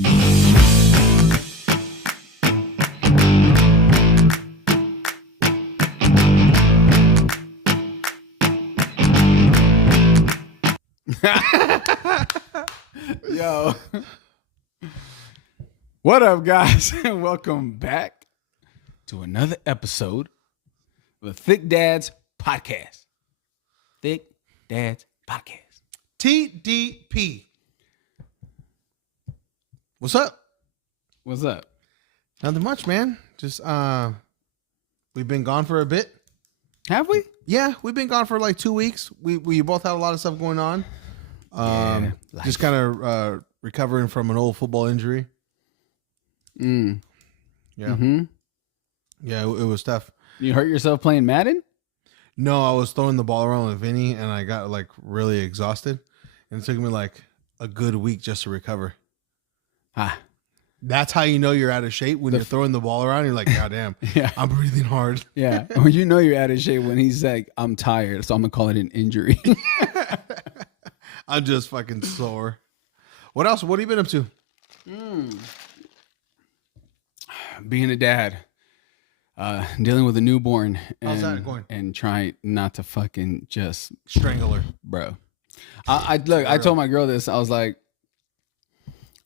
Yo, what up, guys? Welcome back to another episode of the Thick Dads Podcast. Thick Dads Podcast. TDP. What's up? What's up? Nothing much, man. Just we've been gone for a bit. Have we? Yeah, we've been gone for like 2 weeks. We both had a lot of stuff going on. Just kind of recovering from an old football injury. Yeah. Mm-hmm. Yeah, it was tough. You hurt yourself playing Madden? No, I was throwing the ball around with Vinny and I got like really exhausted. And it took me like a good week just to recover. That's how you know you're out of shape when you're throwing the ball around. You're like, God damn, Yeah. I'm breathing hard. Yeah. Well, you know you're out of shape when he's like, I'm tired, so I'm going to call it an injury. I'm just fucking sore. What else? What have you been up to? Being a dad, dealing with a newborn. How's that going? And trying not to fucking just Strangle her. bro. I told my girl this. I was like,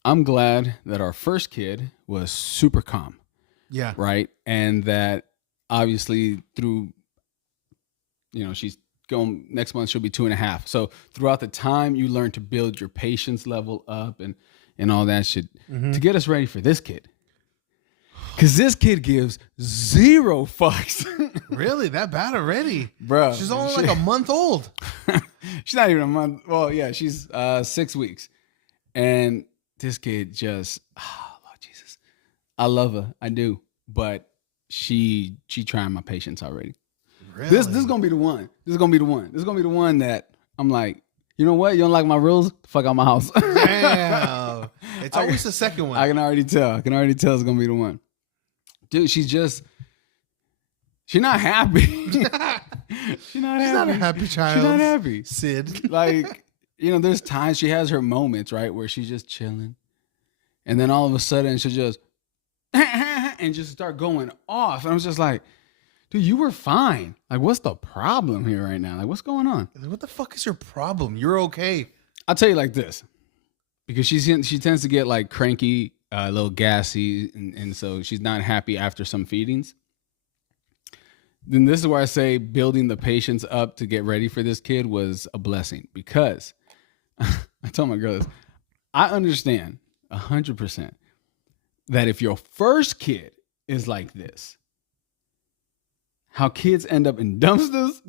I'm glad that our first kid was super calm, Yeah. right? And that obviously through, she's going next month, she'll be 2.5. So throughout the time, you learn to build your patience level up and all that shit to get us ready for this kid. Because this kid gives zero fucks. Really? That bad already? Bro. She's only like a month old. She's not even a month. Well, yeah, she's 6 weeks. And this kid just, Lord Jesus. I love her. I do. But she trying my patience already. Really? This is gonna be the one. This is gonna be the one that I'm like, you know what? You don't like my rules? Fuck out my house. Damn. It's always the second one. I can already tell. It's gonna be the one. Dude, she's not happy. She's not a happy child. She's not happy. Sid. Like, there's times she has her moments, right, where she's just chilling. And then all of a sudden she'll just and just start going off. And I was just like, dude, you were fine. Like, what's the problem here right now? Like, what's going on? What the fuck is your problem? You're okay. I'll tell you like this. Because she tends to get like cranky, a little gassy, and so she's not happy after some feedings. Then this is where I say building the patience up to get ready for this kid was a blessing. Because I told my girl this, I understand 100% that if your first kid is like this, how kids end up in dumpsters,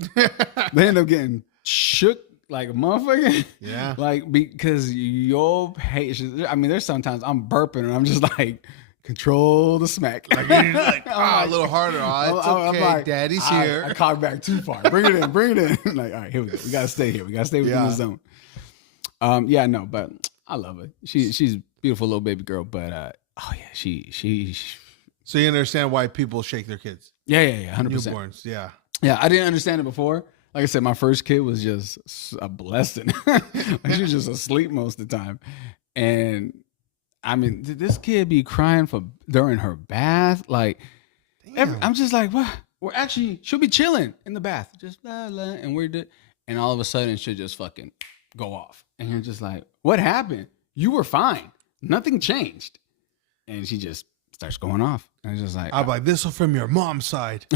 they end up getting shook like a motherfucker. Yeah. Like, because your patience, I mean, there's sometimes I'm burping and I'm just like, control the smack. Like, a little harder. It's okay. like, Daddy's here. I cocked back too far. Bring it in. Like, all right, here we go. We gotta stay here. We gotta stay within the zone. But I love her. She's a beautiful little baby girl. But she. So you understand why people shake their kids? Yeah, 100%. Newborns, yeah. Yeah, I didn't understand it before. Like I said, my first kid was just a blessing. Like, she was just asleep most of the time. And I mean, did this kid be crying during her bath? Like, I'm just like, what? She'll be chilling in the bath, just blah, blah, and all of a sudden she'll just fucking go off. And you're just like, what happened? You were fine. Nothing changed. And she just starts going off. And it's just like, I'm like, this is from your mom's side.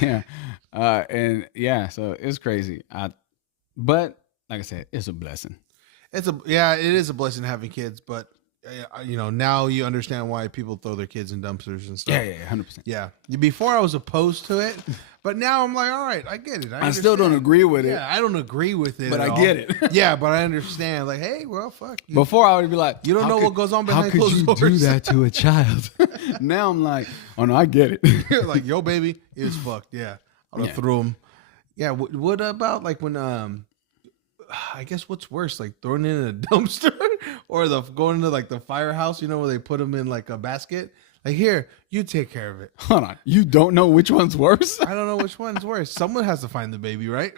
Yeah. So it's crazy. But like I said, it's a blessing. It is a blessing having kids, but now you understand why people throw their kids in dumpsters and stuff. Yeah, 100%. Yeah. Before I was opposed to it, but now I'm like, all right, I get it. I still don't agree with it. Yeah, I don't agree with it, but at I all. get it. Yeah, but I understand. Like, hey, well, fuck you. Before I would be like, You don't know what goes on behind closed doors. How could you do that to a child? Now I'm like, oh no, I get it. Like, yo, baby is fucked. Yeah, I'm gonna throw him. Yeah. What about like when I guess what's worse, like throwing it in a dumpster or going to like the firehouse, where they put them in like a basket. Like, here, you take care of it. Hold on, you don't know which one's worse? I don't know which one's worse. Someone has to find the baby, right?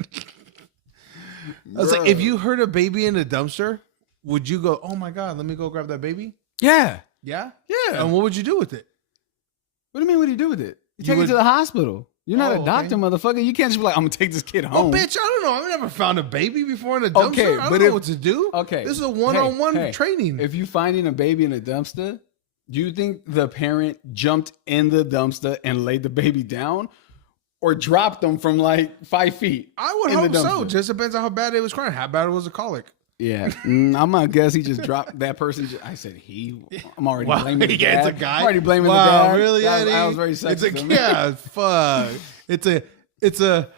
I was like, if you hurt a baby in a dumpster, would you go, oh my God, let me go grab that baby? Yeah. Yeah? Yeah. And what would you do with it? What do you mean? What do you do with it? You You take would- it to the hospital. You're not Oh, a doctor, okay. motherfucker. You can't just be like, I'm gonna take this kid Oh, home. bitch, I don't know. I've never found a baby before in a dumpster. Okay, I don't but know if- what to do. Okay. This is a one-on-one Hey, training. If you finding a baby in a dumpster, do you think the parent jumped in the dumpster and laid the baby down, or dropped them from like 5 feet? I would in the hope so. dumpster? Just depends on how bad it was crying, how bad it was a colic. Yeah, I'm gonna guess he just dropped that person. I said he. I'm already Wow, blaming the yeah, dad. it's a guy. I'm already blaming Wow, the dad. really, I Eddie? was very sexist. It's a yeah, fuck. It's a.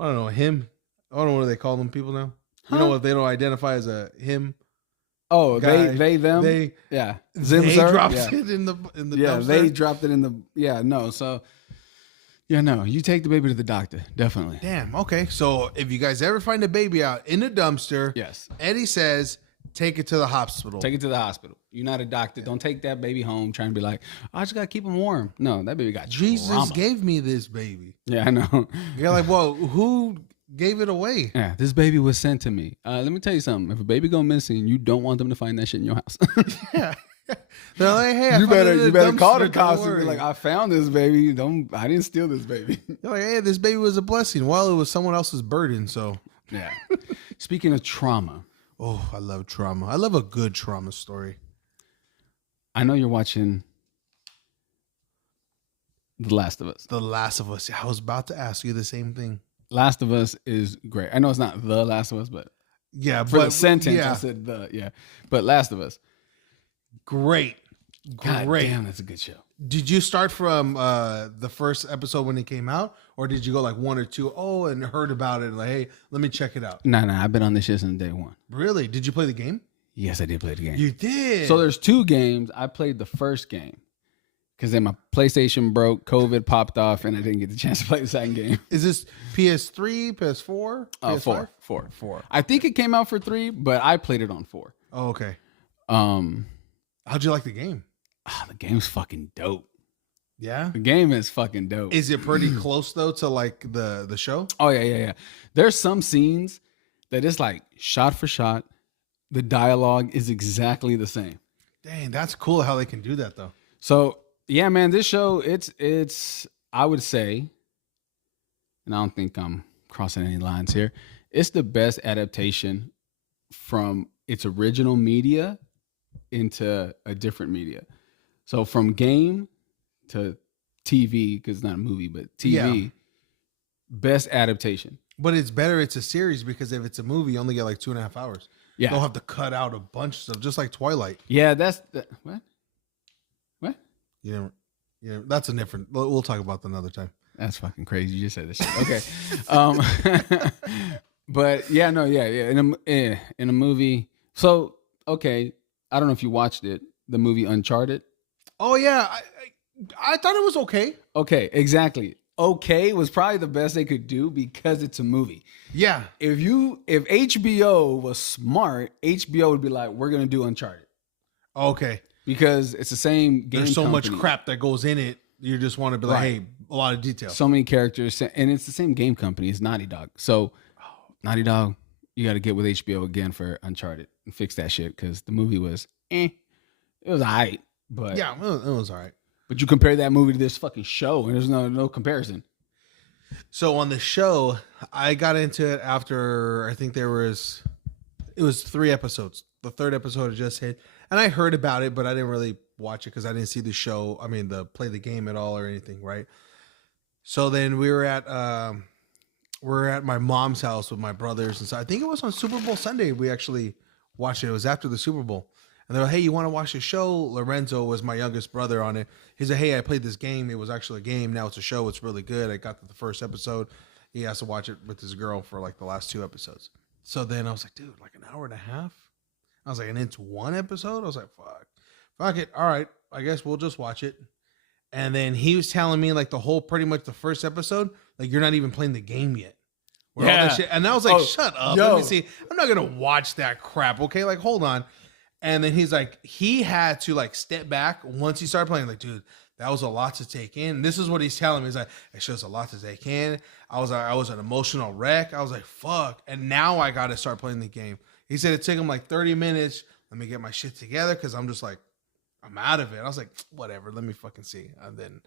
I don't know him. I don't know what they call them people now. You know Huh? what they don't identify as a him. Oh, Guy, they them. They yeah, they sir? dropped Yeah. it in the Yeah, dumpster. they dropped it in the. Yeah, no. So, yeah, no. You take the baby to the doctor, definitely. Damn. Okay. So if you guys ever find a baby out in a dumpster, Yes, Eddie says take it to the hospital. take it to the hospital. You're not a doctor. Don't take that baby home trying to be like, I just gotta keep him warm. No, that baby got Jesus trauma. gave me this baby. Yeah, I know. You're like, well, who gave it away? Yeah, this baby was sent to me. Let me tell you something. If a baby go missing, you don't want them to find that shit in your house. Yeah. They're like, hey, I you found it in better a call the dumpster, cops don't and be worry. like, I found this baby. I didn't steal this baby. You're like, hey, this baby was a blessing. Well, it was someone else's burden. So, Yeah. Speaking of trauma, oh, I love trauma. I love a good trauma story. I know you're watching The Last of Us. The Last of Us. I was about to ask you the same thing. Last of Us is great. I know it's not The Last of Us, but Yeah, for but the sentence, yeah, I said the. Yeah. But Last of Us. great, God great. damn, that's a good show. Did you start from the first episode when it came out, or did you go like one or two? Oh, and heard about it. Like, hey, let me check it out. No, I've been on this shit since day one. Really? Did you play the game? Yes, I did play the game. You did. So there's 2 games. I played the first game because then my PlayStation broke, COVID popped off, and I didn't get the chance to play the second game. Is this PS3, PS4, PS5? 4. I think it came out for 3, but I played it on 4. Oh, okay. Um, How'd you like the game? the game's fucking dope. Yeah. The game is fucking dope. Is it pretty close though to like the show? Oh yeah. There's some scenes that it's like shot for shot. The dialogue is exactly the same. Dang, that's cool how they can do that though. So yeah, man, this show it's I would say, and I don't think I'm crossing any lines here. It's the best adaptation from its original media into a different media. So from game to TV, because it's not a movie, but TV, Yeah. best adaptation. But it's better it's a series because if it's a movie, you only get like 2.5 hours. Yeah. They'll have to cut out a bunch of stuff, just like Twilight. Yeah, what? You know, that's a different. We'll talk about that another time. That's fucking crazy. You just said this shit. Okay. But yeah, no, yeah. In a movie. So, okay. I don't know if you watched it, the movie Uncharted. Oh yeah, I thought it was okay. Okay, exactly. Okay was probably the best they could do because it's a movie. Yeah, If HBO was smart, HBO would be like, we're gonna do Uncharted okay. because it's the same game. There's so much company. crap that goes in it. You just want to be like, Right. hey, a lot of detail. So many characters, and it's the same game company. It's Naughty Dog. So, Naughty Dog, you got to get with HBO again for Uncharted and fix that shit because the movie was, it was alright, but Yeah, it was all right. But you compare that movie to this fucking show, and there's no comparison. So on the show, I got into it after I think it was 3 episodes. The 3rd episode had just hit, and I heard about it, but I didn't really watch it because I didn't see the show. I mean, play the game at all or anything, right? So then we were at my mom's house with my brothers, and so I think it was on Super Bowl Sunday. We actually watched it. It was after the Super Bowl. And they're like, hey, you want to watch the show? Lorenzo was my youngest brother on it. He said, hey, I played this game. It was actually a game. Now it's a show. It's really good. I got to the first episode. He has to watch it with his girl for like the last 2 episodes. So then I was like, dude, like an hour and a half? I was like, and it's 1 episode? I was like, fuck it. All right. I guess we'll just watch it. And then he was telling me like pretty much the first episode, like you're not even playing the game yet. Where all that Yeah. shit, and I was like, Oh, shut up. yo. Let me see. I'm not going to watch that crap. Okay. Like, hold on. And then he's like, he had to like step back once he started playing. Like, dude, that was a lot to take in. This is what he's telling me. He's like, it shows a lot to take in. I was an emotional wreck. I was like, fuck. And now I got to start playing the game. He said it took him like 30 minutes. Let me get my shit together because I'm just like, I'm out of it. I was like, whatever, let me fucking see. And then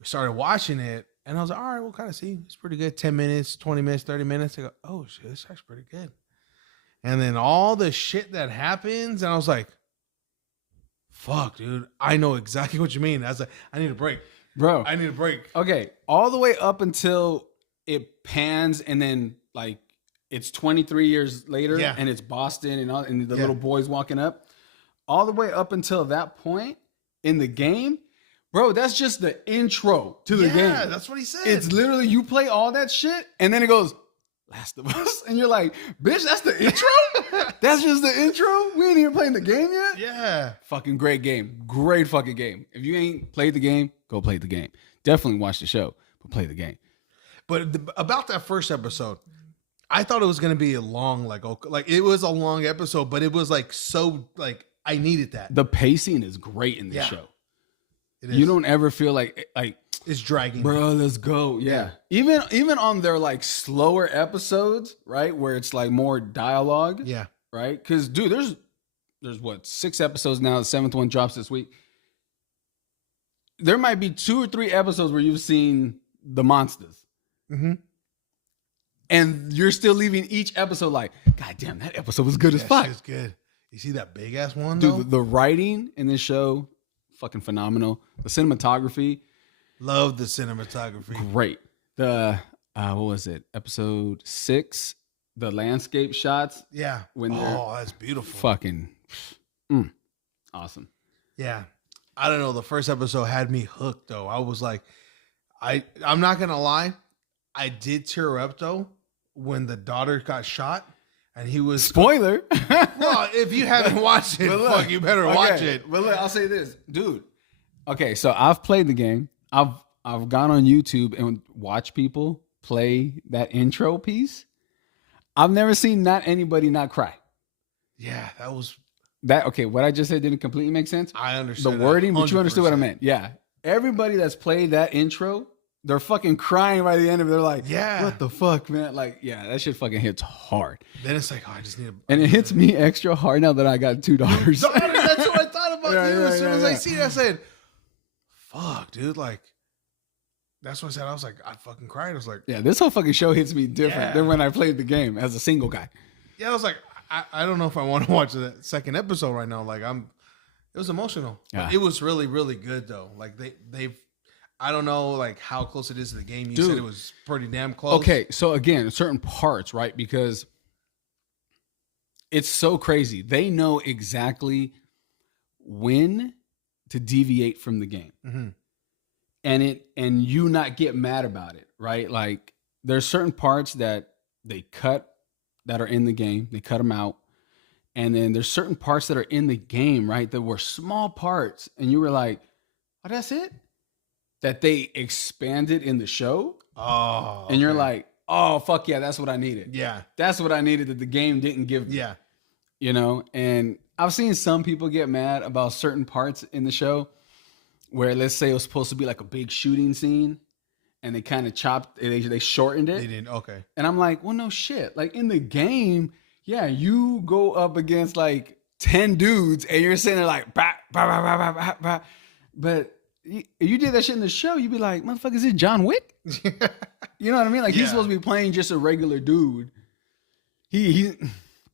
we started watching it, and I was like, all right, we'll kind of see. It's pretty good. 10 minutes, 20 minutes, 30 minutes. I go, oh shit, this is actually pretty good. And then all the shit that happens, and I was like, fuck, dude, I know exactly what you mean. I was like, I need a break. Bro. I need a break. Okay, all the way up until it pans and then like it's 23 years later and it's Boston and the little boys walking up. All the way up until that point in the game, bro, that's just the intro to the game. Yeah, that's what he said. It's literally you play all that shit and then it goes Last of Us and you're like, bitch, that's the intro? That's just the intro? We ain't even playing the game yet? Yeah. Fucking great game. Great fucking game. If you ain't played the game, go play the game. Definitely watch the show, but play the game. But about that first episode, I thought it was going to be a long, like it was a long episode, but it was like so, like I needed that. The pacing is great in this show. It is. You don't ever feel like it's dragging. Bro, let's go. Yeah. Even on their like slower episodes, right, where it's like more dialogue. Yeah. Right? Because dude, there's what 6 episodes now. The 7th one drops this week. There might be 2 or 3 episodes where you've seen the monsters. Mm-hmm. And you're still leaving each episode like, God damn, that episode was good as fuck. It's good. You see that big ass one, dude? though? The writing in this show, fucking phenomenal. The cinematography, love the cinematography. Great. The what was it? Episode 6, the landscape shots. Yeah. When that's beautiful. Fucking awesome. Yeah. I don't know. The first episode had me hooked, though. I was like, I'm not gonna lie, I did tear up though when the daughter got shot and he was spoiler. Well, if you haven't watched it, fuck, you better watch it. But look, I'll say this, dude. Okay, so I've played the game. I've gone on YouTube and watched people play that intro piece. I've never seen anybody not cry. Yeah, that was that. Okay, what I just said didn't completely make sense. I understood the wording, 100%. But you understood what I meant. Yeah, everybody that's played that intro, they're fucking crying by the end of it. They're like, yeah, what the fuck, man? Like, yeah, that shit fucking hits hard. Then it's like, oh, I just need and it hits me extra hard now that I got 2 daughters. That's what I thought about you. As soon as I see it, I said, fuck, dude, like, that's what I said. I was like, I fucking cried. I was like, yeah, this whole fucking show hits me different than when I played the game as a single guy. Yeah, I was like, I don't know if I want to watch the second episode right now. Like, it was emotional. Yeah. But it was really, really good though. Like they've, I don't know like how close it is to the game. You said it was pretty damn close. Okay, so again, certain parts, right? Because it's so crazy. They know exactly when to deviate from the game. Mm-hmm. And you not get mad about it, right? Like there's certain parts that they cut that are in the game. They cut them out. And then there's certain parts that are in the game, right? That were small parts. And you were like, oh, that's it? That they expanded in the show. Oh. And you're like, oh, fuck yeah, that's what I needed. Yeah. That's what I needed that the game didn't give me. Yeah. You know? And I've seen some people get mad about certain parts in the show where, let's say, it was supposed to be like a big shooting scene and they kind of chopped, they shortened it. They didn't, okay. And I'm like, well, no shit. Like in the game, yeah, you go up against like 10 dudes and you're sitting there like, bah, bah, bah, bah, bah, bah. But you did that shit in the show, you'd be like, motherfucker, is it John Wick? You know what I mean? Like he's supposed to be playing just a regular dude. He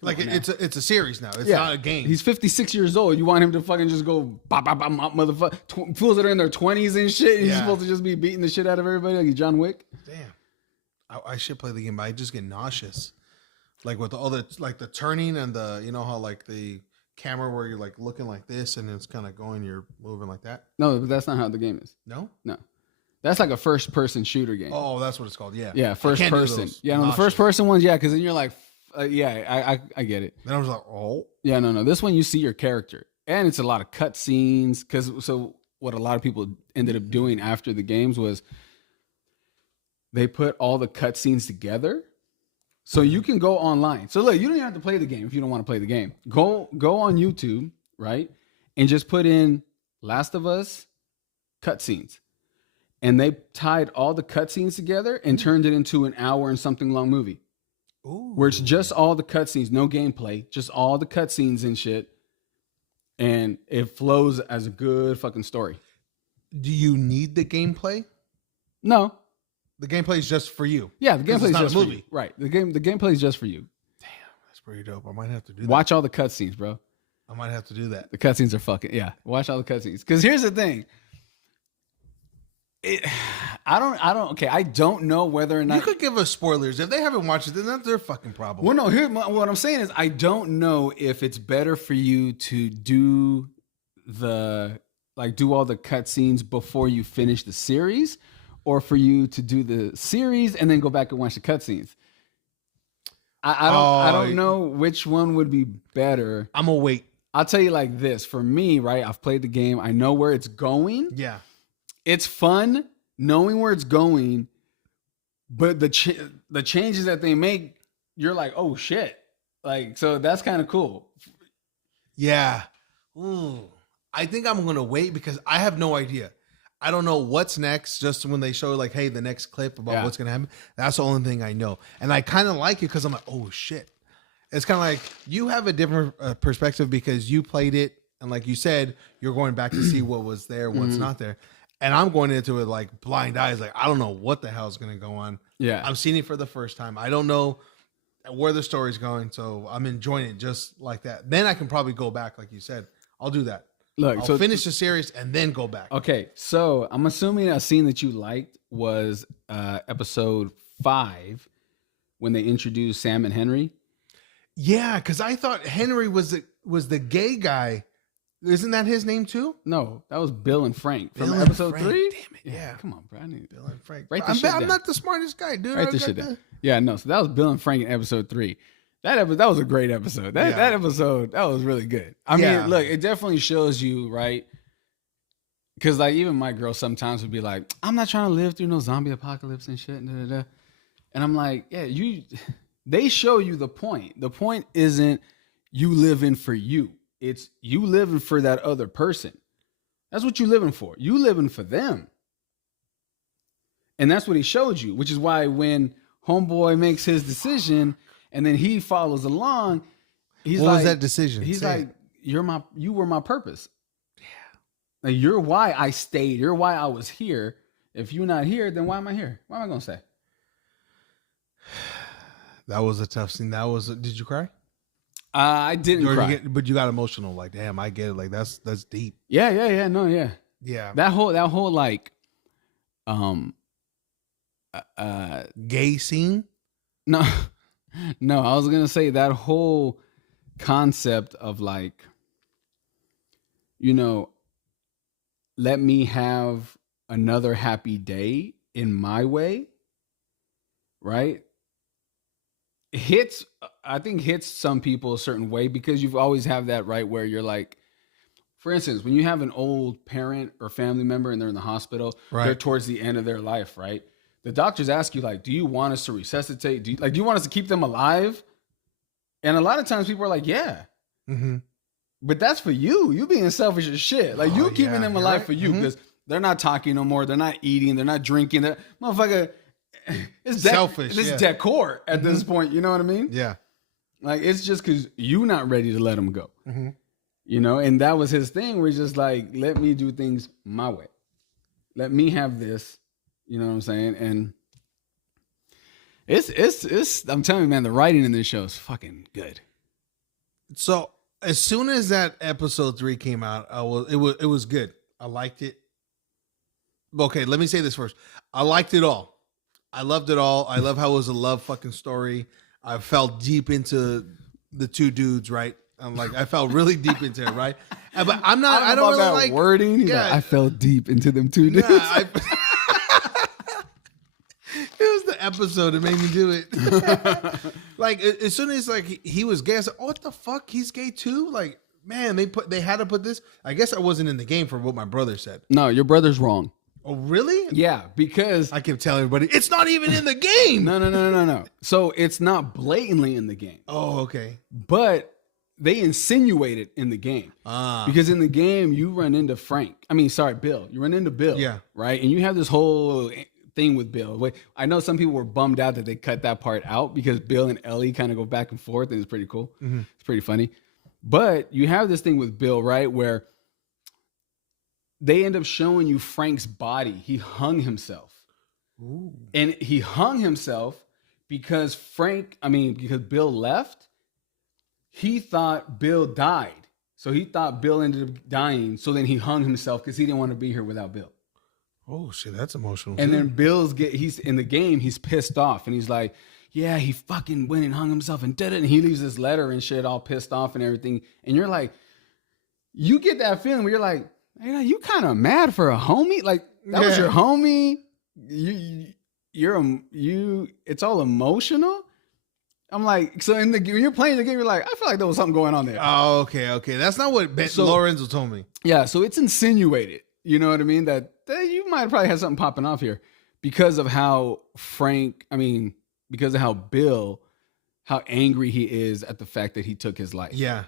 like it's a series now. It's not a game. He's 56 years old. You want him to fucking just go bop, bop, bop, bop, motherfucker. Fools that are in their 20s and shit. He's supposed to just be beating the shit out of everybody like he's John Wick. Damn. I should play the game, but I just get nauseous. Like with all the like the turning and the, you know how like the camera where you're like looking like this and it's kind of going, you're moving like that. No, but that's not how the game is. No. That's like a first person shooter game. Oh, that's what it's called. Yeah. Yeah, first person. Yeah, no, the first person ones. Yeah, because then you're like, yeah, I get it. Then I was like, oh. Yeah, no. This one you see your character, and it's a lot of cut scenes. So what a lot of people ended up doing after the games was they put all the cut scenes together. So you can go online. So look, you don't even have to play the game if you don't want to play the game. Go on YouTube, right? And just put in Last of Us cutscenes. And they tied all the cutscenes together and turned it into an hour and something long movie. Ooh. where it's just all the cutscenes, no gameplay, just all the cutscenes and shit, and it flows as a good fucking story. Do you need the gameplay? No, The gameplay is just for you. yeah, the 'Cause it's gameplay is not a just for movie. you, right? The gameplay is just for you. That's pretty dope. I might have to do that. Watch all the cutscenes, bro. I might have to do that. The cutscenes are fucking Watch all the cutscenes. Because here's the thing. I don't know whether or not You could give us spoilers. If they haven't watched it, then that's their fucking problem. Well, no. What I'm saying is, I don't know if it's better for you to do all the cutscenes before you finish the series, or for you to do the series and then go back and watch the cutscenes. I don't know which one would be better. I'm gonna wait. I'll tell you like this. For me, right, I've played the game. I know where it's going. Yeah. It's fun knowing where it's going, but the changes that they make, you're like, oh shit. Like, so that's kind of cool. Yeah. Ooh. I think I'm gonna wait because I have no idea. I don't know what's next. Just when they show like, hey, the next clip about what's gonna happen. That's the only thing I know, and I kind of like it because I'm like, oh shit. It's kind of like you have a different perspective because you played it, and like you said, you're going back to see what was there, what's not there, and I'm going into it like blind eyes. Like I don't know what the hell is gonna go on. Yeah, I'm seeing it for the first time. I don't know where the story's going, so I'm enjoying it just like that. Then I can probably go back, like you said. I'll do that. Look, I'll finish the series and then go back. Okay, so I'm assuming a scene that you liked was episode 5 when they introduced Sam and Henry. Yeah, because I thought Henry was the gay guy. Isn't that his name too? No, that was Bill and Frank from Bill and episode Frank. 3. Damn it, yeah. Come on, bro. I need Bill and Frank. Write this shit I'm down. not the smartest guy, dude. Write this shit down. Yeah, no. So that was Bill and Frank in episode 3. That was a great episode. That episode, that was really good. I mean, look, it definitely shows you, right? Because like even my girl sometimes would be like, I'm not trying to live through no zombie apocalypse and shit. And I'm like, yeah, they show you the point. The point isn't you living for you. It's you living for that other person. That's what you living for. You living for them. And that's what he showed you, which is why when homeboy makes his decision and then he follows along, he's what like, was that decision? He's like, you were my purpose. Yeah. Like, you're why I stayed. You're why I was here. If you're not here, then why am I here? What am I going to say? That was a tough scene. Did you cry? I didn't cry. But you got emotional. Like, damn, I get it. Like, that's deep. Yeah. No, yeah. Yeah. That whole like, gay scene? No, I was going to say that whole concept of like, let me have another happy day in my way, right? I think hits some people a certain way because you've always have that, right? Where you're like, for instance, when you have an old parent or family member and they're in the hospital, they're towards the end of their life, right? The doctors ask you like, do you want us to resuscitate? Do you want us to keep them alive? And a lot of times people are like, yeah. Mm-hmm. But that's for you. You being selfish as shit. Like you keeping them alive for you because they're not talking no more. They're not eating. They're not drinking. Motherfucker, it's selfish. It's decor at this point. You know what I mean? Yeah. Like it's just because you're not ready to let them go. Mm-hmm. And that was his thing where he's just like, let me do things my way. Let me have this. You know what I'm saying? And it's I'm telling you, man, the writing in this show is fucking good. So as soon as that episode 3 came out, it was good. I liked it. Okay, let me say this first. I liked it all. I loved it all. I love how it was a love fucking story. I felt deep into the two dudes, right? I felt really deep into it, right? But I'm not. I don't really like wording. He's like, I fell deep into them two dudes. It was the episode that made me do it. Like as soon as like he was gay, I said, "Oh, what the fuck? He's gay too?" Like, man, they had to put this. I guess I wasn't in the game for what my brother said. No, your brother's wrong. Oh, really? Yeah, because I kept telling everybody it's not even in the game. No. So it's not blatantly in the game. Oh, okay. But they insinuate it in the game. Because in the game you run into Bill. You run into Bill. Yeah. Right? And you have this whole thing with Bill. I know some people were bummed out that they cut that part out because Bill and Ellie kind of go back and forth, and it's pretty cool. Mm-hmm. It's pretty funny. But you have this thing with Bill, right, where they end up showing you Frank's body. He hung himself. Ooh. And he hung himself because because Bill left. He thought Bill died. So he thought Bill ended up dying. So then he hung himself because he didn't want to be here without Bill. Oh shit, that's emotional. And too. then he's in the game, he's pissed off and he's like, yeah, he fucking went and hung himself and did it. And he leaves this letter and shit all pissed off and everything. And you're like, you get that feeling where you're like, hey, you kind of mad for a homie? Like that was your homie. It's all emotional. I'm like, so when you're playing the game, you're like, I feel like there was something going on there. Oh, okay. That's not what Lorenzo told me. Yeah, so it's insinuated. You know what I mean? That you might probably have something popping off here because of how because of how Bill, how angry he is at the fact that he took his life. Yeah.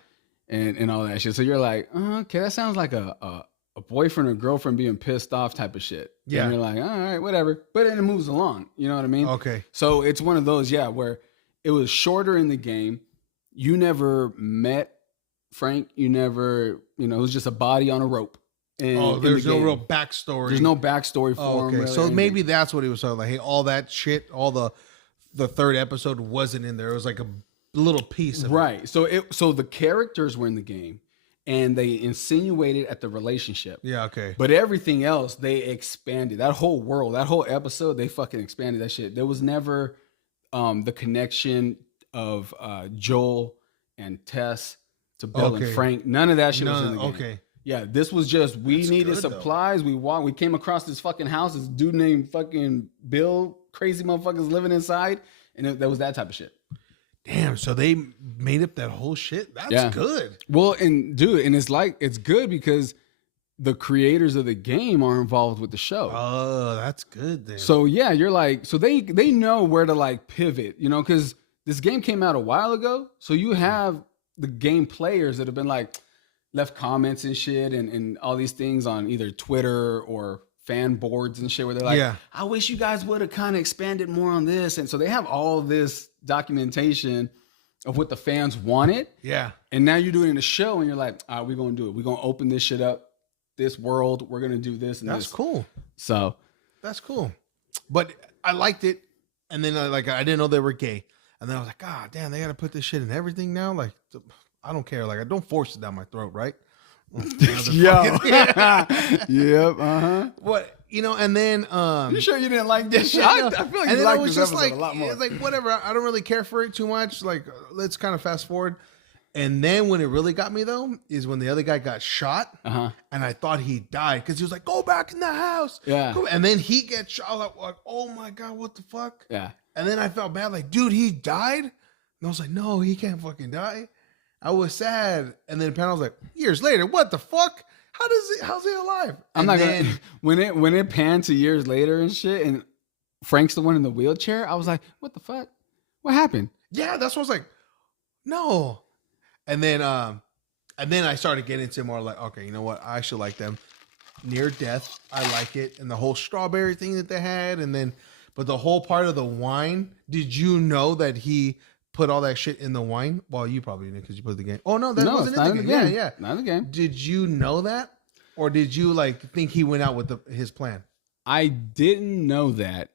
And all that shit. So you're like, okay, that sounds like a boyfriend or girlfriend being pissed off type of shit. Yeah. And you're like, all right, whatever. But then it moves along. You know what I mean? Okay. So it's one of those, where it was shorter in the game. You never met Frank. You never, it was just a body on a rope. And, there's no real backstory. There's no backstory for him. Really, so maybe that's what he was talking like, hey, all that shit, all the third episode wasn't in there. It was like a little piece of it. So the characters were in the game and they insinuated at the relationship. Yeah, okay. But everything else, they expanded. That whole world, that whole episode, they fucking expanded that shit. There was never the connection of Joel and Tess to Bill and Frank. None of that shit was in the game. Okay. Yeah, this was just we needed supplies. Though. We came across this fucking house. This dude named fucking Bill, crazy motherfuckers living inside, and that was that type of shit. Damn, so they made up that whole shit. That's good. Well, and it's good because the creators of the game are involved with the show. Oh, that's good then. So yeah, you're like, so they know where to like pivot, because this game came out a while ago. So you have the game players that have been like left comments and shit and all these things on either Twitter or fan boards and shit where they're like, I wish you guys would have kind of expanded more on this. And so they have all this documentation of what the fans wanted. Yeah. And now you're doing a show and you're like, all right, we're going to do it. We're going to open this shit up, this world. We're going to do this and that's this. Cool. So. That's cool. But I liked it. And then I didn't know they were gay. And then I was like, God damn, they got to put this shit in everything now. Like, I don't care. Like, I don't force it down my throat, right? Yep. Uh-huh. What, and then you sure you didn't like this shit? I feel like you liked this episode a lot more. It's like whatever. I don't really care for it too much. Like, let's kind of fast forward. And then when it really got me though is when the other guy got shot, and I thought he died because he was like, "Go back in the house." Yeah. And then he gets shot. I was like, "Oh my god, what the fuck?" Yeah. And then I felt bad, like, dude, he died. And I was like, "No, he can't fucking die." I was sad. And then Pan was like, years later, what the fuck? How's he alive? I'm not gonna when it panned to years later and shit, and Frank's the one in the wheelchair. I was like, what the fuck? What happened? Yeah, that's what I was like. No. And then I started getting into more like, okay, you know what? I actually like them. Near death, I like it, and the whole strawberry thing that they had, but the whole part of the wine. Did you know that he put all that shit in the wine? Well, you probably didn't because you put the game. Oh no, that wasn't in the game. Yeah, not in the game. Did you know that, or did you think he went out with his plan? I didn't know that,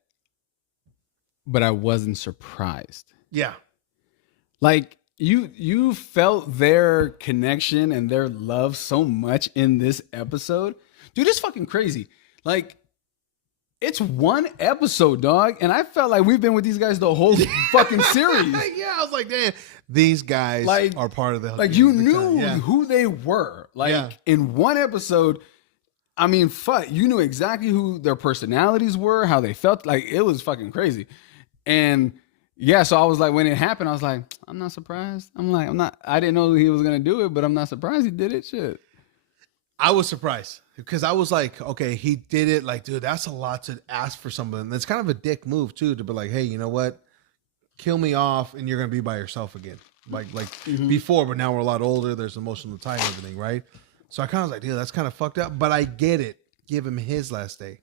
but I wasn't surprised. Yeah, like you felt their connection and their love so much in this episode, dude. It's fucking crazy. Like. It's one episode, dog, and I felt like we've been with these guys the whole fucking series. Yeah, I was like, damn, these guys are part of the. Like you knew who they were. Like in one episode, I mean, fuck, you knew exactly who their personalities were, how they felt. Like it was fucking crazy, and yeah. So I was like, when it happened, I was like, I'm not surprised. I didn't know he was gonna do it, but I'm not surprised he did it. Shit. I was surprised because I was like, okay, he did it. Like, dude, that's a lot to ask for somebody. And it's kind of a dick move too, to be like, hey, you know what? Kill me off and you're going to be by yourself again. Like before, but now we're a lot older. There's emotional tie and everything, right? So I kind of was like, dude, that's kind of fucked up, but I get it. Give him his last day.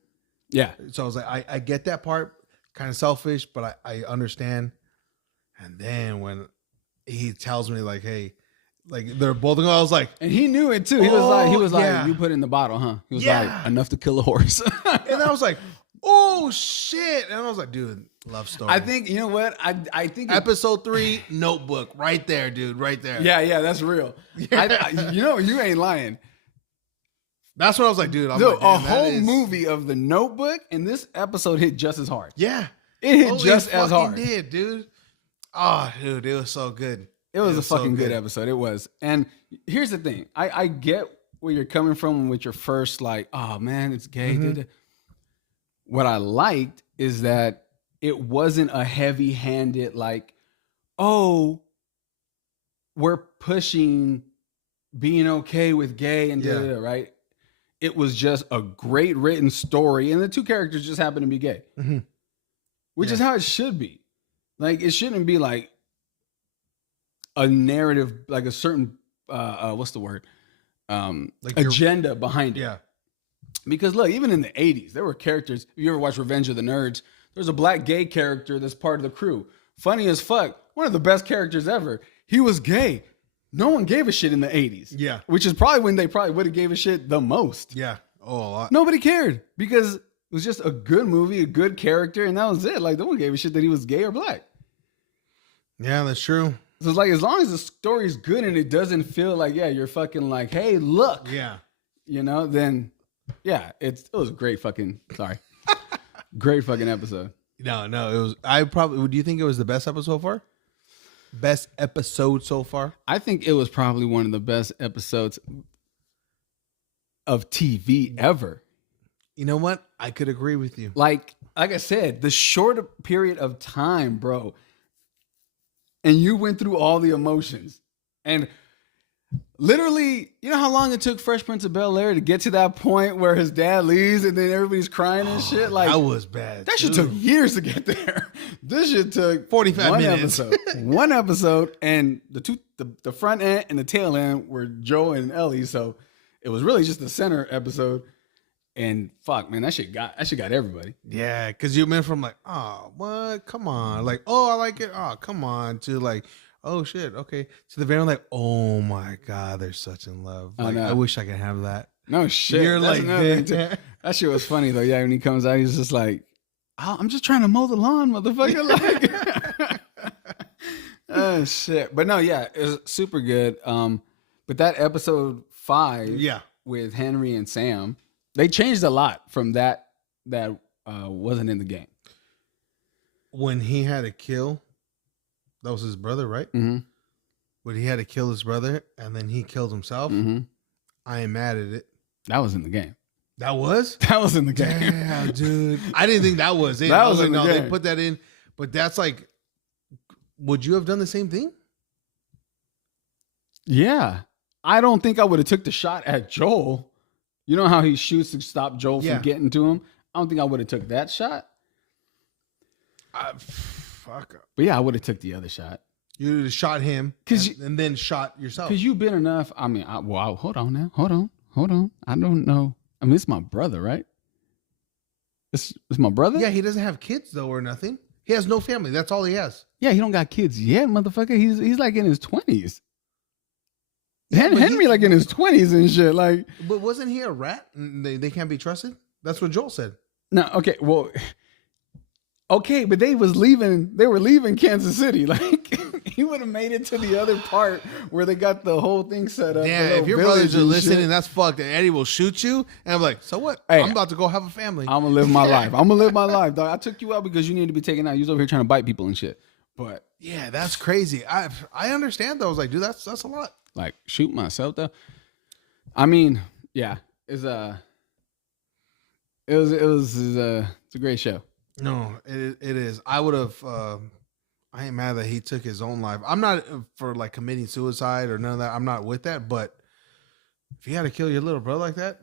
Yeah. So I was like, I get that part, kind of selfish, but I understand. And then when he tells me like, hey, like they're both, I was like, And he knew it too. He was like, you put it in the bottle, huh? He was like, enough to kill a horse. and I was like, oh shit. And I was like, dude, love story. I think, you know what? I think episode 3, Notebook, right there, dude, right there. Yeah, that's real. You ain't lying. That's what I was like, dude. A whole movie of The Notebook, and this episode hit just as hard. Yeah. It hit just as hard. It did, dude. Oh, dude, it was so good. It was a fucking good episode. It was. And here's the thing. I get where you're coming from with your first, like, oh, man, it's gay. Mm-hmm. What I liked is that it wasn't a heavy-handed, like, oh, we're pushing being okay with gay and right? It was just a great written story, and the two characters just happen to be gay, which is how it should be. Like, it shouldn't be like a narrative, like a certain what's the word? Like agenda behind it. Yeah. Because look, even in the 80s, there were characters. If you ever watch Revenge of the Nerds, there's a black gay character that's part of the crew. Funny as fuck. One of the best characters ever. He was gay. No one gave a shit in the 80s. Yeah. Which is probably when they probably would have gave a shit the most. Yeah. Oh, a lot. Nobody cared because it was just a good movie, a good character, and that was it. Like, no one gave a shit that he was gay or black. Yeah, that's true. So it's like, as long as the story's good and it doesn't feel like, you're fucking like, hey, look. Yeah. Then, it was a great fucking, great fucking episode. No, it was, do you think it was the best episode so far? Best episode so far? I think it was probably one of the best episodes of TV ever. You know what? I could agree with you. Like I said, the short period of time, bro. And you went through all the emotions. And literally, you know how long it took Fresh Prince of Bel-Air to get to that point where his dad leaves and then everybody's crying and shit? Like, that was bad. That shit took years to get there. This shit took 45 minutes. One episode, and the front end and the tail end were Joe and Ellie. So it was really just the center episode. And fuck, man, that shit got everybody. Yeah, because you went from like, oh, what? Come on. Like, oh, I like it. Oh, come on. To like, oh shit, okay. To the very end, like, oh my God, they're such in love. Like, I wish I could have that. No shit. You're That's like, that shit was funny though. Yeah, when he comes out, he's just like, oh, I'm just trying to mow the lawn, motherfucker. Like, oh shit. But no, it was super good. But that episode 5, with Henry and Sam, they changed a lot from that wasn't in the game. When he had to kill, that was his brother, right? Mm-hmm. When he had to kill his brother and then he killed himself, I am mad at it. That was in the game. That was? That was in the game. Yeah, dude. I didn't think that was it. That was in the game. They put that in. But that's like, would you have done the same thing? Yeah. I don't think I would have took the shot at Joel. You know how he shoots to stop Joel from getting to him? I don't think I would have took that shot. Fuck. But yeah, I would have took the other shot. You would have shot him and then shot yourself. Because you've been enough. I mean, hold on now. Hold on. I don't know. I mean, it's my brother, right? It's my brother? Yeah, he doesn't have kids, though, or nothing. He has no family. That's all he has. Yeah, he don't got kids yet, motherfucker. He's like in his 20s. Yeah, Henry like in his 20s and shit. Like, but wasn't he a rat? They can't be trusted? That's what Joel said. No, okay, well, okay, but they were leaving Kansas City. Like, he would have made it to the other part where they got the whole thing set up. Yeah, if your brothers are listening, that's fucked. And Eddie will shoot you. And I'm like, so what? Hey, I'm about to go have a family. I'm going to live my life. I'm going to live my life, dog. I took you out because you needed to be taken out. You was over here trying to bite people and shit. But yeah, that's crazy. I understand, though. I was like, dude, that's a lot. Like, shoot myself, though. I mean, yeah, it's a great show. No, it is. I would have. I ain't mad that he took his own life. I'm not for like committing suicide or none of that. I'm not with that. But if you had to kill your little brother like that,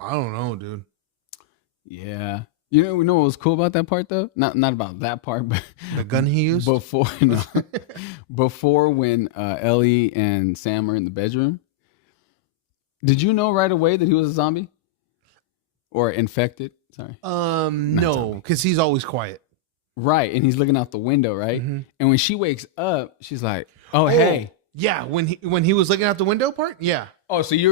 I don't know, dude. Yeah. You know what was cool about that part though? Not about that part, but the gun he used before when Ellie and Sam were in the bedroom. Did you know right away that he was a zombie or infected? Sorry. No, because he's always quiet. Right, and he's looking out the window, right? Mm-hmm. And when she wakes up, she's like, "Oh, hey." Yeah, when he was looking out the window part, yeah. Oh, so you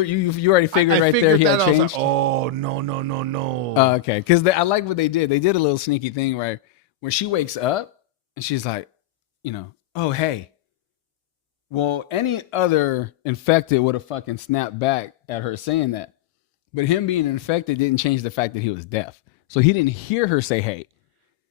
already figured I right figured there he that, had I was changed. like, oh no. Okay, because I like what they did. They did a little sneaky thing, right? Where she wakes up and she's like, "Oh, hey." Well, any other infected would have fucking snapped back at her saying that, but him being infected didn't change the fact that he was deaf, so he didn't hear her say, "Hey."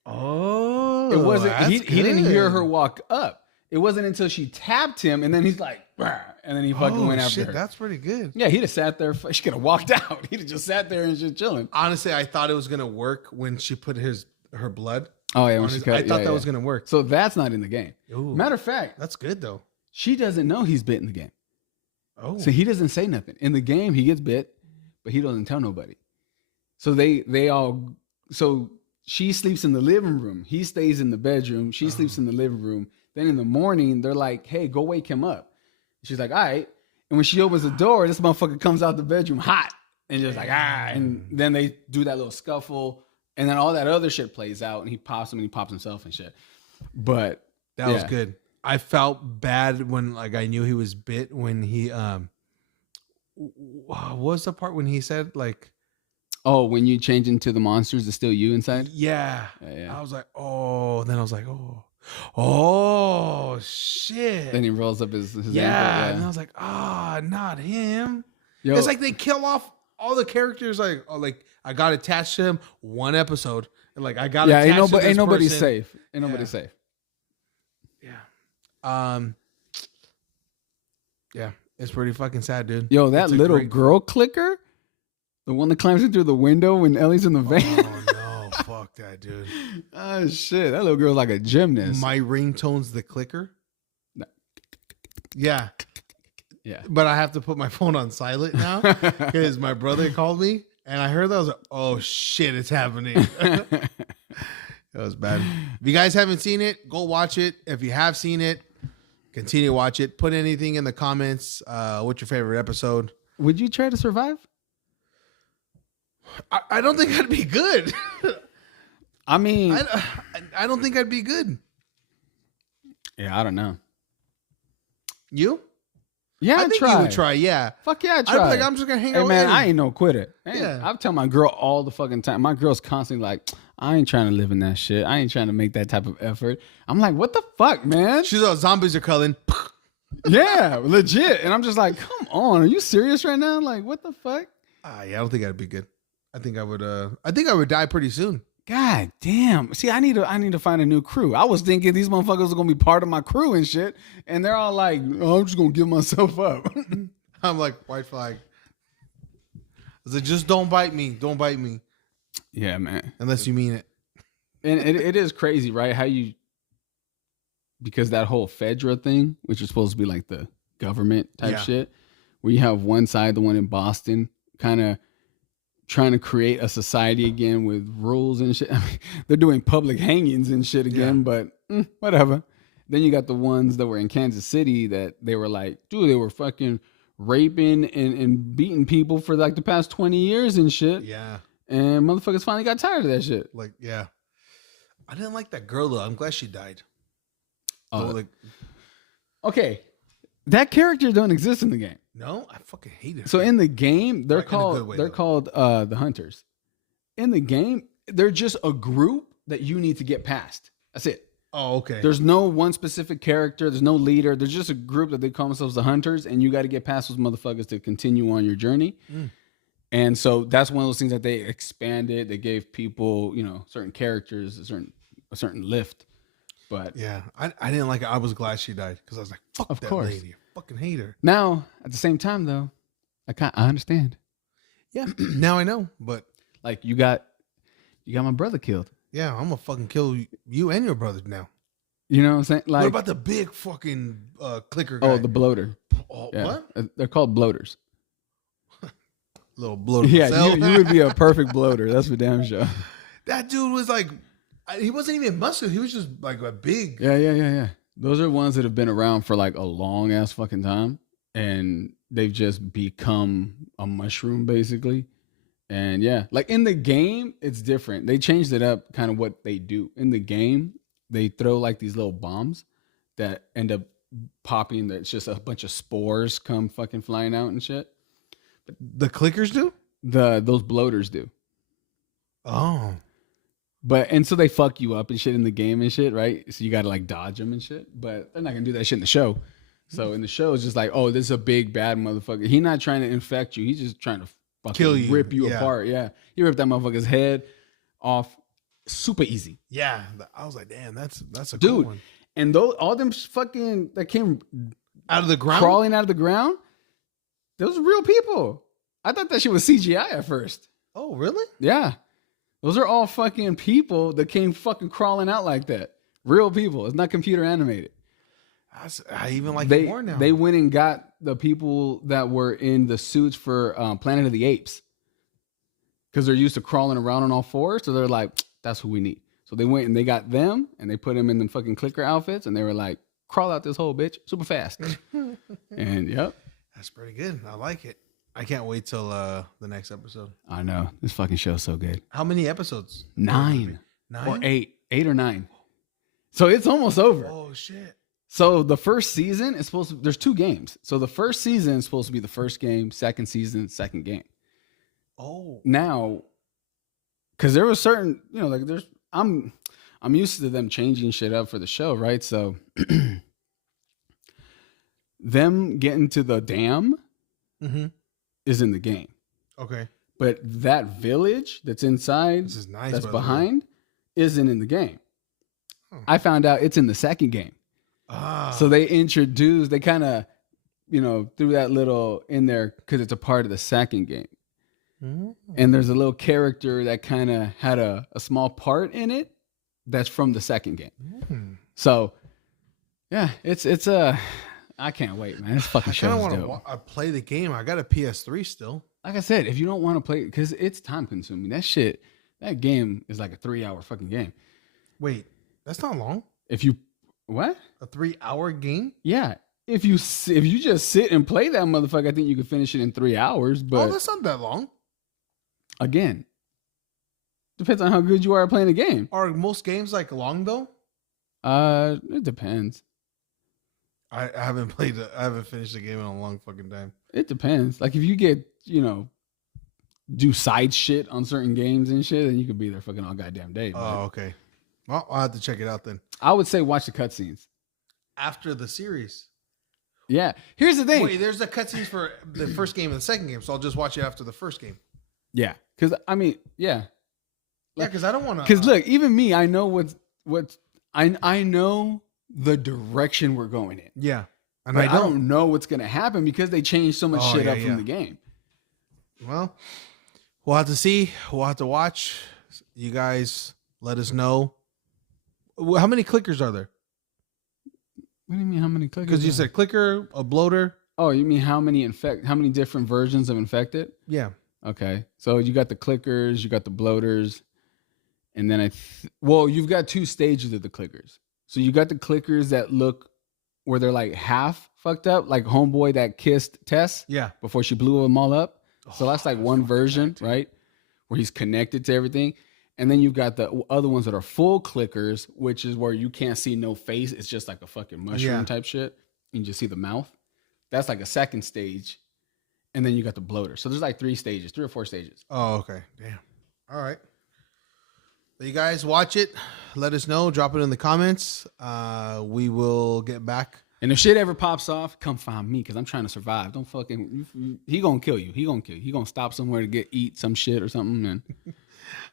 Oh, It wasn't. that's He didn't hear her good. walk up. It wasn't until she tapped him, and then he's like, "Rah," and then he fucking went after shit, her. That's pretty good. Yeah, he'd have sat there. She could have walked out. He'd have just sat there and just chilling. Honestly, I thought it was gonna work when she put her blood. Oh yeah, when on she his, cut, I thought yeah, that was yeah. gonna work. So that's not in the game. Ooh, Matter of fact, that's good though. she doesn't know he's bit in the game, Oh, so he doesn't say nothing. In the game, he gets bit, but he doesn't tell nobody. So they all. So she sleeps in the living room. He stays in the bedroom. She sleeps in the living room. Then in the morning, they're like, "Hey, go wake him up." She's like, "All right." And when she opens the door, this motherfucker comes out the bedroom hot and just like, "Ah." And then they do that little scuffle. And then all that other shit plays out and he pops him and he pops himself and shit. But that was yeah. good. I felt bad when like I knew he was bit when he what was the part when he said like Oh, when you change into the monsters, it's still you inside? yeah. Yeah. I was like, oh, then I was like, oh shit. Then he rolls up his ankle. And I was like, not him. Yo, It's like they kill off all the characters. Like, I got attached to him one episode, and like I got yeah, attached to this ain't nobody person. safe. Ain't nobody Yeah. safe. Yeah, it's pretty fucking sad, dude. Yo, that It's a little great- girl clicker, the one that climbs in through the window when Ellie's in the van. Oh no, fuck that, dude. Oh shit, that little girl's like a gymnast. My ringtone's the clicker. No. Yeah, Yeah. but I have to put my phone on silent now because my brother called me and I heard that. I was like, oh shit, it's happening. That was bad. If you guys haven't seen it, go watch it. If you have seen it, continue to watch it. Put anything in the comments. What's your favorite episode? Would you try to survive? I don't think I'd be good. I mean, I don't think I'd be good. yeah, I don't know. You? Yeah, I think you would try. Yeah. Fuck yeah, I'd try. be like, I'm just gonna hang out. Hey with man, Eddie. I ain't no quitter. Yeah. I tell my girl all the fucking time. My girl's constantly like, I ain't trying to live in that shit. I ain't trying to make that type of effort. I'm like, what the fuck, man? She's all zombies are calling. Yeah, legit. And I'm just like, come on, are you serious right now? Like, what the fuck? Yeah, I don't think I'd be good. I think I would die pretty soon. God damn. See, I need to find a new crew. I was thinking these motherfuckers are gonna be part of my crew and shit. And they're all like, oh, I'm just gonna give myself up. I'm like, white flag. I was like, just don't bite me. Don't bite me. Yeah, man. Unless you mean it. And it is crazy, right? How you, because that whole Fedra thing, which is supposed to be like the government type Yeah. shit, where you have one side, the one in Boston, kind of trying to create a society again with rules and shit. I mean, they're doing public hangings and shit again, but whatever. Then you got the ones that were in Kansas City that they were like, dude, they were fucking raping and beating people for like the past 20 years and shit. Yeah. And motherfuckers finally got tired of that shit. Like, yeah. I didn't like that girl though. I'm glad she died. Oh, Like, okay. That character don't exist in the game. no, I fucking hate it. So in the game, they're Right, in a good way, though. called the Hunters. In the game, they're just a group that you need to get past. That's it. Oh, okay. There's no one specific character. There's no leader. There's just a group that they call themselves the Hunters, and you got to get past those motherfuckers to continue on your journey. And so that's one of those things that they expanded. They gave people, certain characters, a certain lift. But Yeah, I didn't like it. I was glad she died because I was like, fuck Of that course. lady. I fucking hate her. now, at the same time, though, I understand. Yeah, now I know. But Like you got my brother killed. yeah, I'm gonna fucking kill you and your brother now. You know what I'm saying? Like, What about the big fucking clicker guy? oh, the bloater. Oh, Yeah. what? They're called bloaters. Little bloater. Yeah, cell. you would be a perfect bloater. That's for damn sure. That dude was like, he wasn't even muscular. He was just like a big. Yeah. Those are ones that have been around for like a long ass fucking time, and they've just become a mushroom basically. And yeah, like in the game, it's different. They changed it up, kind of what they do in the game. They throw like these little bombs that end up popping. That's just a bunch of spores come fucking flying out and shit. The clickers do? Those bloaters do. Oh. And so they fuck you up and shit in the game and shit, right? So you gotta like dodge them and shit. But they're not gonna do that shit in the show. So in the show, it's just like, oh, this is a big bad motherfucker. He's not trying to infect you. He's just trying to fucking Kill you. rip you Yeah. apart. Yeah, he ripped that motherfucker's head off, super easy. Yeah. I was like, damn, that's a Dude. cool one. And those all them fucking that came Out of the ground? crawling out of the ground, those are real people. I thought that shit was CGI at first. Oh, really? Yeah, those are all fucking people that came fucking crawling out like that. Real people. It's not computer animated. I even like it more now. They went and got the people that were in the suits for Planet of the Apes because they're used to crawling around on all fours. So they're like, that's who we need. So they went and they got them and they put them in the fucking clicker outfits and they were like, crawl out this hole, bitch, super fast. And yep. That's pretty good. I like it. I can't wait till the next episode. I know. This fucking show's so good. How many episodes? 9 9 or 8. 8 or 9. So it's almost over. Oh shit. So the first season is supposed to, there's 2 games. So the first season is supposed to be the first game, second season, second game. Oh. Now, because there was certain, like I'm used to them changing shit up for the show, right? So them getting to the dam is in the game. Okay. But that village that's inside, This is nice. that's by the way. behind, isn't in the game. Oh. I found out it's in the second game. Ah. So they kind of, threw that little in there because it's a part of the second game. Mm. And there's a little character that kind of had a small part in it that's from the second game. Mm. So, yeah, it's I can't wait, man. This fucking I show kind is of dope. want to play the game. I got a PS3 still. Like I said, if you don't want to play, because it's time consuming. That game is like a 3-hour fucking game. Wait, that's not long. What? A 3-hour game? Yeah. If you just sit and play that motherfucker, I think you could finish it in 3 hours. But Oh, that's not that long. again, depends on how good you are at playing the game. Are most games like long though? It depends. I haven't I haven't finished the game in a long fucking time. It depends. Like if you get, do side shit on certain games and shit, then you could be there fucking all goddamn day. But Oh, okay. Well, I'll have to check it out then. I would say watch the cutscenes. After the series. Yeah. Here's the thing. Wait, there's the cutscenes for the first game and the second game, so I'll just watch it after the first game. Yeah. Because I mean, yeah. Yeah, because I don't want to. Because look, even me, I know I know the direction we're going in. Yeah, and But I don't know what's gonna happen because they changed so much Oh, shit yeah, up yeah. from the game. Well, we'll have to see. We'll have to watch. You guys, let us know. How many clickers are there? What do you mean? How many clickers? Because you are said clicker, a bloater. Oh, you mean how many different versions of infected? Yeah. Okay, so you got the clickers, you got the bloaters, and then you've got 2 stages of the clickers. So you got the clickers that look where they're like half fucked up, like homeboy that kissed Tess Yeah. before she blew them all up. So that's like one fucking version, tight, too. right? Where he's connected to everything. And then you've got the other ones that are full clickers, which is where you can't see no face. It's just like a fucking mushroom Yeah. type shit. You can just see the mouth. That's like a second stage. And then you got the bloater. So there's like 3 or 4 stages. Oh, okay. Damn. All right. Well, you guys watch it. Let us know. Drop it in the comments. We will get back. And if shit ever pops off, come find me because I'm trying to survive. Don't fucking. He gonna kill you. He gonna kill you. He gonna stop somewhere to eat some shit or something. And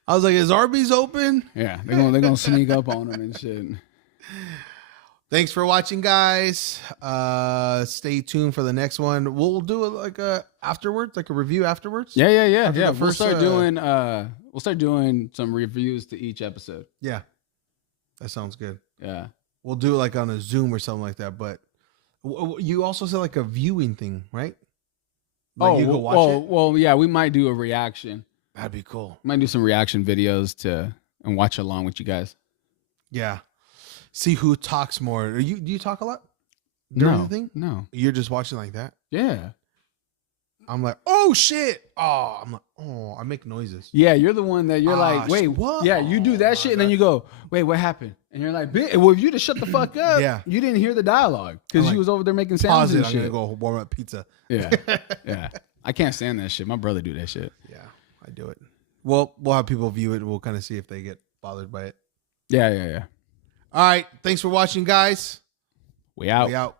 I was like, is Arby's open? yeah, they're gonna sneak up on him and shit. Thanks for watching, guys. Stay tuned for the next one. We'll do a afterwards, like a review afterwards. Yeah. After the We'll first, start doing some reviews to each episode. Yeah. That sounds good. Yeah. We'll do it like on a Zoom or something like that. But you also said like a viewing thing, right? Like you go watch it? Well, yeah, we might do a reaction. That'd be cool. Might do some reaction videos and watch along with you guys. Yeah. See who talks more. Do you talk a lot during the thing? No. You're just watching like that? Yeah. I'm like, oh shit. Oh, I'm like, oh, I make noises. Yeah, you're the one that you're like, wait, what? Yeah, you do that shit, and then you go, wait, what happened? And you're like, well, if you just shut the fuck up, Yeah. you didn't hear the dialogue because I'm you like, was over there making Pause sounds it. and I'm shit. gonna go warm up pizza. Yeah, yeah. I can't stand that shit. My brother do that shit. Yeah, I do it. Well, we'll have people view it, and we'll kind of see if they get bothered by it. Yeah. All right. Thanks for watching, guys. We out. We out.